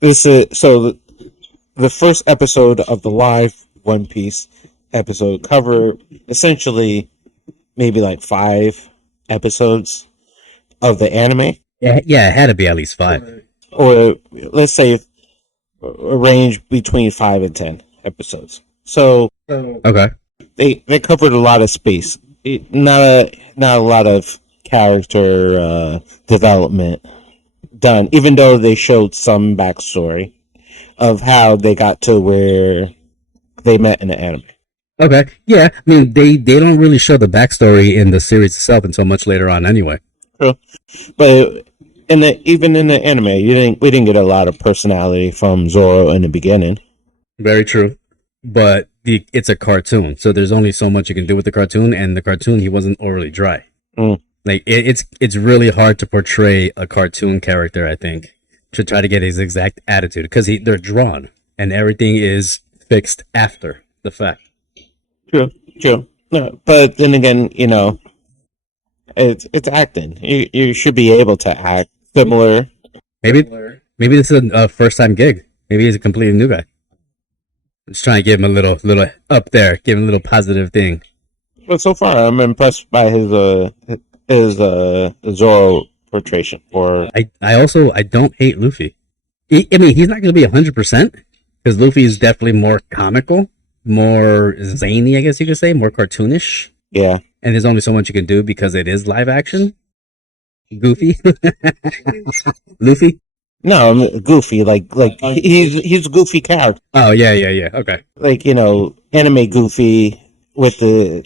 this is so the first episode of the live One Piece episode cover essentially maybe like 5 episodes of the anime. Yeah, it had to be at least 5. Or let's say a range between 5 and 10 episodes. So Okay. they covered a lot of space. Not a lot of character development done, even though they showed some backstory of how they got to where they met in the anime. Okay. Yeah, I mean they don't really show the backstory in the series itself until much later on anyway. True. But even in the anime, we didn't get a lot of personality from Zoro in the beginning. Very true. But it's a cartoon, so there's only so much you can do with the cartoon, and the cartoon he wasn't overly dry. Like it's really hard to portray a cartoon character, I think, to try to get his exact attitude because they're drawn and everything is fixed after the fact. True. No, but then again, it's acting. You should be able to act similar. Maybe this is a first time gig. Maybe he's a completely new guy. I'm just trying to give him a little up there, give him a little positive thing. But so far, I'm impressed by his Zoro portrayal. I don't hate Luffy. I mean, he's not going to be 100% because Luffy is definitely more comical, more zany, I guess you could say, more cartoonish. Yeah. And there's only so much you can do because it is live action. Goofy. Luffy? No, I'm Goofy. Like he's a goofy character. Oh yeah. Okay. Like anime Goofy with the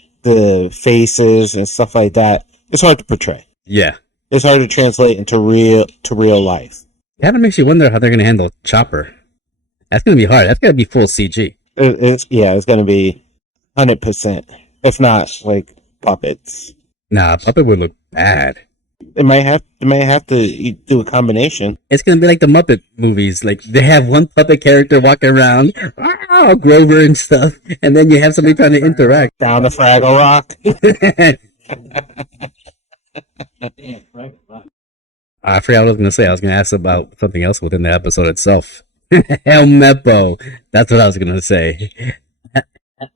faces and stuff like that. It's hard to portray. Yeah. It's hard to translate into real life. It kind of makes you wonder how they're going to handle Chopper. That's going to be hard. That's going to be full CG. It's going to be 100%, if not like puppets. Nah, puppet would look bad. They might have to do a combination. It's gonna be like the Muppet movies. Like they have one puppet character walking around, Grover and stuff, and then you have somebody trying to interact. Down the Fraggle Rock. I forgot what I was gonna say. I was gonna ask about something else within the episode itself. El Mepo. That's what I was gonna say.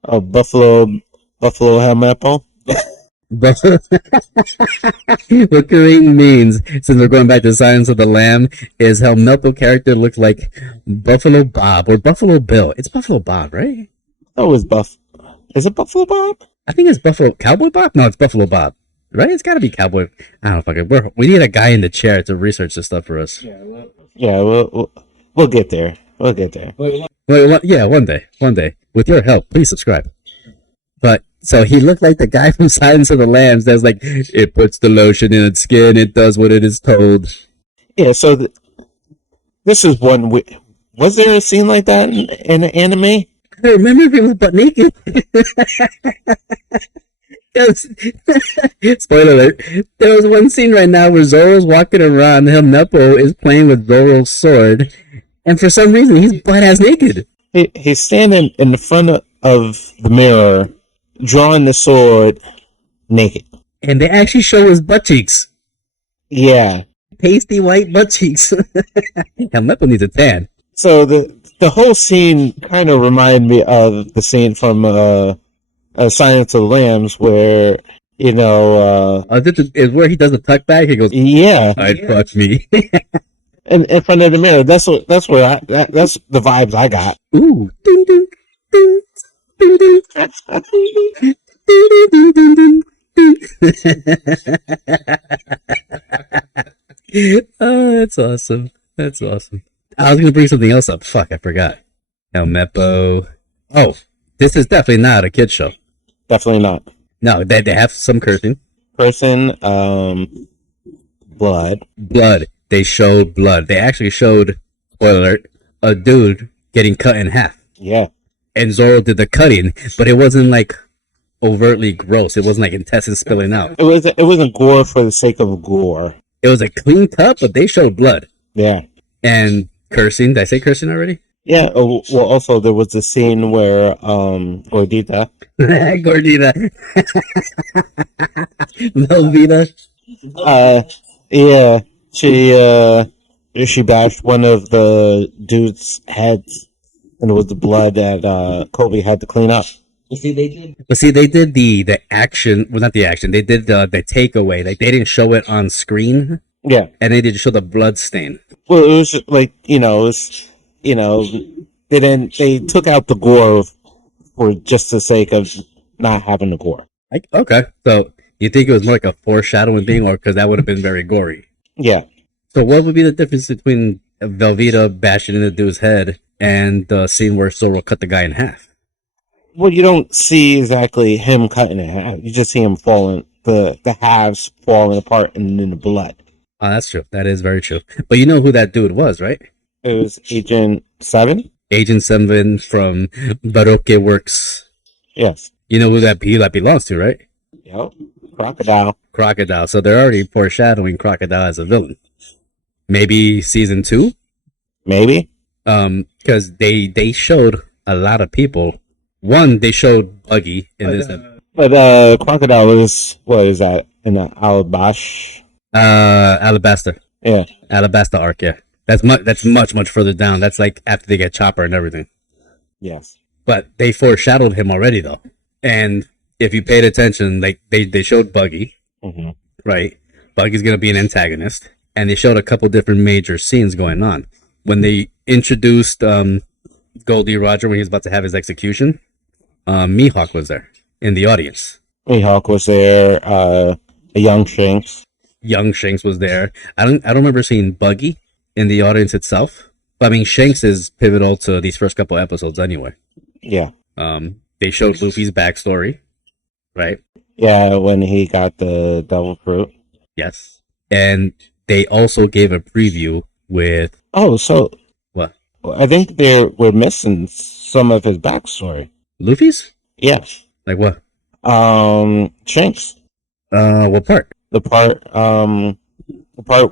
Oh, Buffalo Helmepo. What Kareem means, since we're going back to Silence of the Lamb, is how Melpo character looks like Buffalo Bob or Buffalo Bill. It's Buffalo Bob, right? Oh, is it Buffalo Bob? I think it's Buffalo Cowboy Bob. No, it's Buffalo Bob, right? It's got to be Cowboy. I don't know. Fuck it. We need a guy in the chair to research this stuff for us. Yeah, we'll get there. We'll get there. One day. With your help, please subscribe. But so he looked like the guy from Silence of the Lambs that's like, it puts the lotion in its skin, it does what it is told. Yeah, so this is one. Was there a scene like that in an anime? I don't remember if he was butt naked. Spoiler alert. There was one scene right now where Zoro's walking around, Helmepo is playing with Zoro's sword, and for some reason he's butt-ass naked. He's standing in the front of the mirror, drawing the sword naked. And they actually show his butt cheeks. Yeah. Pasty white butt cheeks. Helmepo needs a tan. So the whole scene kind of reminded me of the scene from Silence of the Lambs where, this is where he does the tuck back. He goes, yeah. I'd fuck me. in front of the mirror. That's the vibes I got. Ooh. Ding, ding, ding. Ding, ding. Ding, ding, ding, ding. Oh, that's awesome. That's awesome. I was going to bring something else up. Fuck, I forgot. Helmepo. Oh, this is definitely not a kid's show. Definitely not. No, they have some cursing. Blood. Blood. They showed blood. They actually showed, spoiler alert, a dude getting cut in half. Yeah. And Zoro did the cutting, but it wasn't like overtly gross. It wasn't like intestines spilling out. It wasn't gore for the sake of gore. It was a clean cut, but they showed blood. Yeah. And cursing. Did I say cursing already? Yeah. Well, also there was a scene where Gordita. Gordita. Velveeta. Yeah. She she bashed one of the dude's heads, and it was the blood that Kobe had to clean up. But see, they did the action. Well, not the action. They did the takeaway. Like they didn't show it on screen. Yeah. And they didn't show the blood stain. Well, it was like they took out the gore for just the sake of not having the gore. Okay, so you think it was more like a foreshadowing thing, or because that would have been very gory? Yeah. So what would be the difference between Velveeta bashing into the dude's head and the scene where Zoro cut the guy in half? Well, you don't see exactly him cutting it in half. You just see him falling, the halves falling apart and then the blood. Oh, that's true. That is very true. But you know who that dude was, right? It was Agent 7? Agent 7 from Baroque Works. Yes. You know who that belongs to, right? Yep. Crocodile. So they're already foreshadowing Crocodile as a villain. Maybe season 2? Maybe. Because they showed a lot of people. One, they showed Buggy in this. But Crocodile is, what is that? In the Alabasta. Yeah. Alabasta arc, yeah. That's much further down. That's like after they get Chopper and everything. Yes. But they foreshadowed him already, though. And if you paid attention, like they showed Buggy, right? Buggy's gonna be an antagonist, and they showed a couple different major scenes going on. When they introduced Goldie Roger when he was about to have his execution, Mihawk was there in the audience. Mihawk was there. A young Shanks. Young Shanks was there. I don't remember seeing Buggy in the audience itself. But I mean, Shanks is pivotal to these first couple episodes anyway. Yeah. They showed Luffy's backstory, right? Yeah, when he got the devil fruit. Yes. And they also gave a preview with... Oh, so... What? I think we're missing some of his backstory. Luffy's? Yes. Like what? Shanks. What part? The part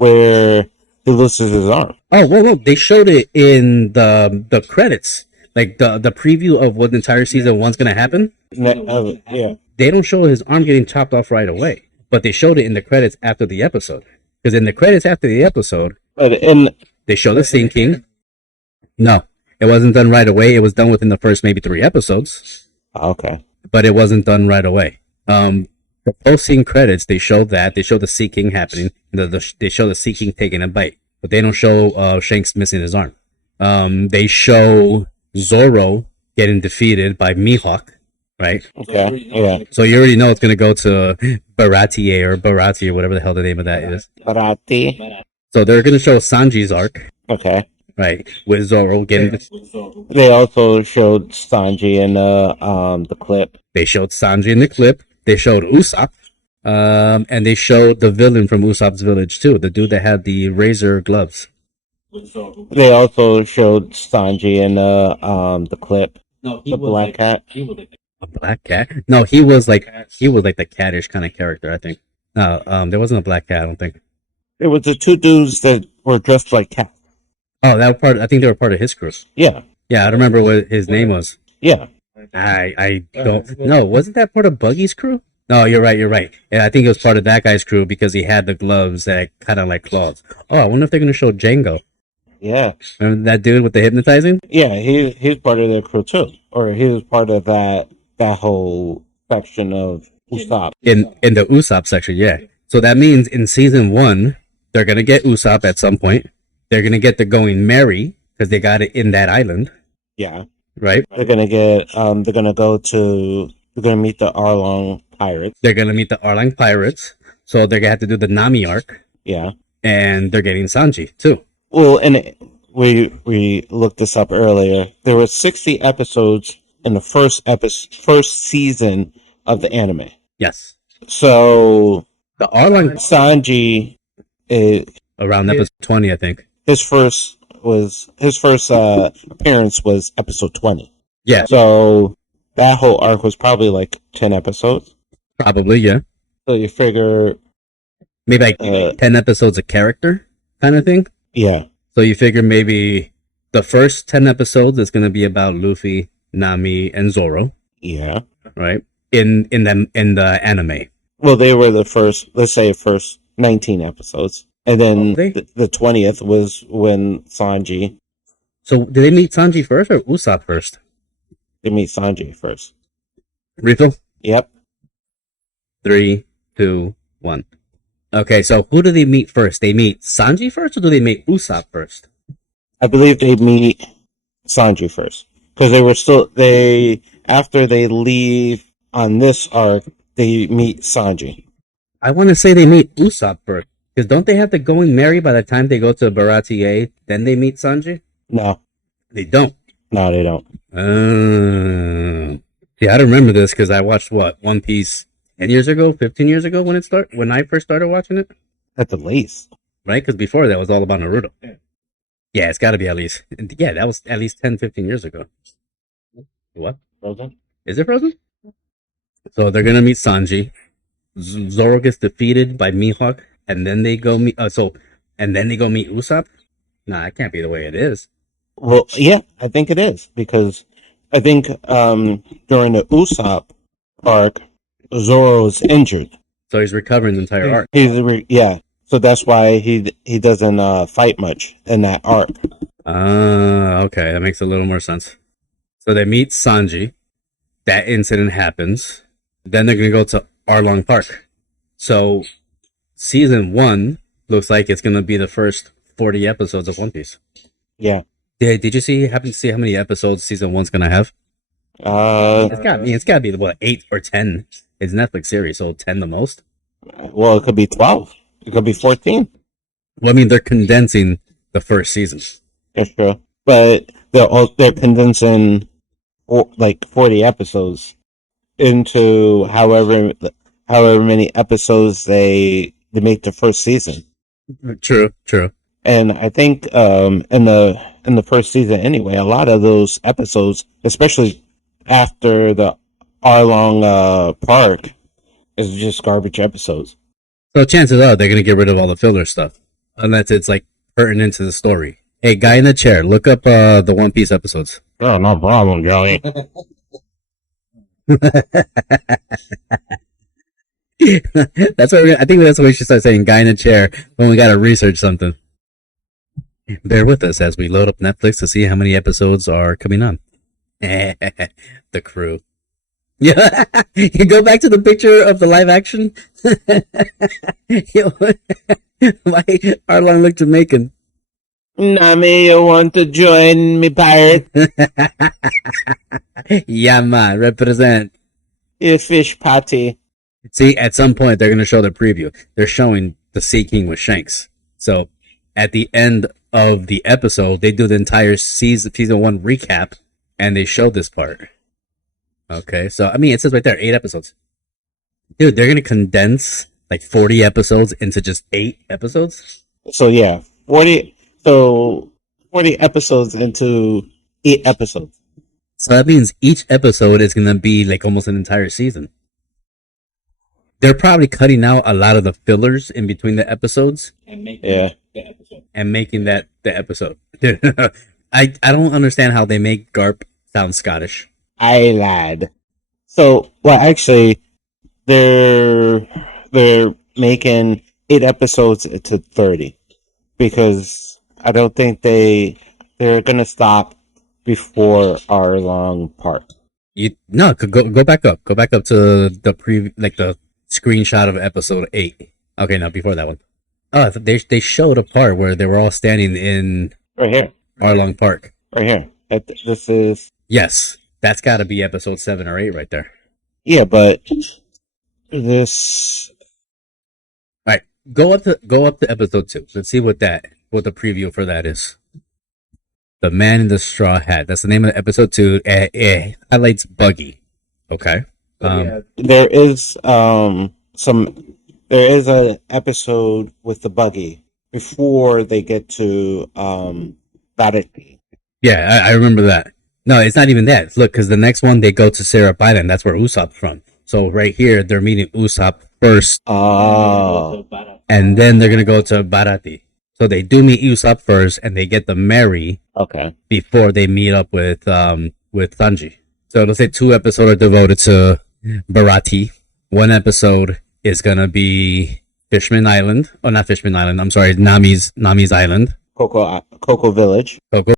where he loses his arm. Oh, whoa. They showed it in the credits. Like the preview of what the entire season one's gonna happen. Yeah. They don't show his arm getting chopped off right away, but they showed it in the credits after the episode. Because in the credits after the episode, they show the Sea King. No, it wasn't done right away. It was done within the first maybe 3 episodes. Okay. But it wasn't done right away. The post-scene credits, they show that. They show the Sea King happening. They show the Sea King taking a bite. But they don't show Shanks missing his arm. They show Zoro getting defeated by Mihawk, right? Okay, yeah. So you already know it's going to go to Barati or whatever the hell the name of that is. Barati. So they're going to show Sanji's arc. Okay. Right, with Zoro getting... They also showed Sanji in the clip. They showed Sanji in the clip. They showed Usopp. And they showed the villain from Usopp's village, too. The dude that had the razor gloves. They also showed Sanji in the clip. No, the black cat. A black cat? No, he was like the cattish kind of character, I think. No, there wasn't a black cat, I don't think. It was the 2 dudes that were dressed like cats. Oh, that was part. I think they were part of his crew. Yeah. Yeah, I don't remember what his name was. Yeah. I don't. No, wasn't that part of Buggy's crew? No, you're right. Yeah, I think it was part of that guy's crew because he had the gloves that kind of like claws. Oh, I wonder if they're going to show Django. Yeah. Remember that dude with the hypnotizing? Yeah, he's part of their crew too, or he was part of that whole section of Usopp. In the Usopp section, yeah. So that means in season 1, they're going to get Usopp at some point. They're going to get the Going Merry because they got it in that island. Yeah. Right? They're going to get, they're going to meet the Arlong pirates. They're going to meet the Arlong pirates. So they're going to have to do the Nami arc. Yeah. And they're getting Sanji too. Well, and we looked this up earlier. There were 60 episodes in the first season of the anime. Yes. So the Arlong Sanji is around episode 20, I think. His first appearance was episode 20. Yeah. So that whole arc was probably like 10 episodes. Probably, yeah. So you figure maybe like 10 episodes a character kind of thing. Yeah. So you figure maybe the first 10 episodes is going to be about Luffy, Nami, and Zoro. Yeah. Right? In the anime. Well, they were the first 19 episodes. And then Oh, the 20th was when Sanji. So did they meet Sanji first or Usopp first? They meet Sanji first. Refill? Yep. 3, 2, 1. Okay, so who do they meet first? They meet Sanji first, or do they meet Usopp first? I believe they meet Sanji first. Because after they leave on this arc, they meet Sanji. I want to say they meet Usopp first. Because don't they have to go and marry by the time they go to Baratie? Then they meet Sanji? No. They don't. No, they don't. Yeah, I remember this because I watched One Piece 10 years ago, 15 years ago when I first started watching it. At the least. Right? Because before that was all about Naruto. Yeah, it's got to be at least. Yeah, that was at least 10, 15 years ago. What? Frozen? Is it Frozen? So they're going to meet Sanji. Zoro gets defeated by Mihawk, and then they go meet. And then they go meet Usopp. Nah, that can't be the way it is. Well, yeah, I think it is because I think during the Usopp arc, Zoro's injured. So he's recovering the entire arc. So that's why he doesn't fight much in that arc. Okay, that makes a little more sense. So they meet Sanji. That incident happens. Then they're gonna go to Arlong Park. So season 1 looks like it's gonna be the first 40 episodes of One Piece. Yeah. Did you happen to see how many episodes season 1's gonna have? It's gotta be 8 or 10. It's a Netflix series, so 10 the most. Well, it could be 12. It could be 14. Well, I mean, they're condensing the first season. That's true, but they're condensing 40 episodes into however many episodes they make the first season. True. And I think in the first season anyway, a lot of those episodes, especially after the Arlong Park, is just garbage episodes. So chances are they're gonna get rid of all the filler stuff, unless it's like pertinent to the story. Hey, guy in the chair, look up the One Piece episodes. Oh, no problem, Joey. I think that's what we should start saying. Guy in the chair when we gotta research something. Bear with us as we load up Netflix to see how many episodes are coming on. The crew. Yeah, you go back to the picture of the live action. Why Arlong look Jamaican? Nami, you want to join me, pirate? Yeah, man, represent. You fish patty. See, at some point they're gonna show the preview. They're showing the Sea King with Shanks. So at the end of the episode, they do the entire season 1 recap, and they show this part. Okay, so I mean, it says right there, 8 episodes. Dude, they're gonna condense like 40 episodes into just 8 episodes. So yeah, 40 episodes into 8 episodes. So that means each episode is gonna be like almost an entire season. They're probably cutting out a lot of the fillers in between the episodes and making that the episode. I don't understand how they make Garp sound Scottish. Aye, lad. So, well, actually, they're making 8 episodes to 30 because I don't think they're gonna stop before Arlong Park. Go back up. Go back up to the screenshot of episode 8. Okay, no, before that one. Oh, they showed a part where they were all standing in right here, Arlong Park. Right here. This is That's got to be episode 7 or 8 right there. Yeah, but this. All right, go up to episode 2. Let's see what the preview for that is. The Man in the Straw Hat. That's the name of episode 2. Highlights Buggy. Okay. There is an episode with the Buggy before they get to Baratie. Yeah, I remember that. No, it's not even that. Look, because the next one they go to Syrup Island. That's where Usopp's from. So right here they're meeting Usopp first. Oh. And then they're gonna go to Baratie. So they do meet Usopp first, and they get to marry. Okay. Before they meet up with Sanji. So let's say 2 episodes are devoted to Baratie. 1 episode is gonna be Fishman Island. Oh, not Fishman Island. I'm sorry, Nami's Island. Cocoa Village. Coco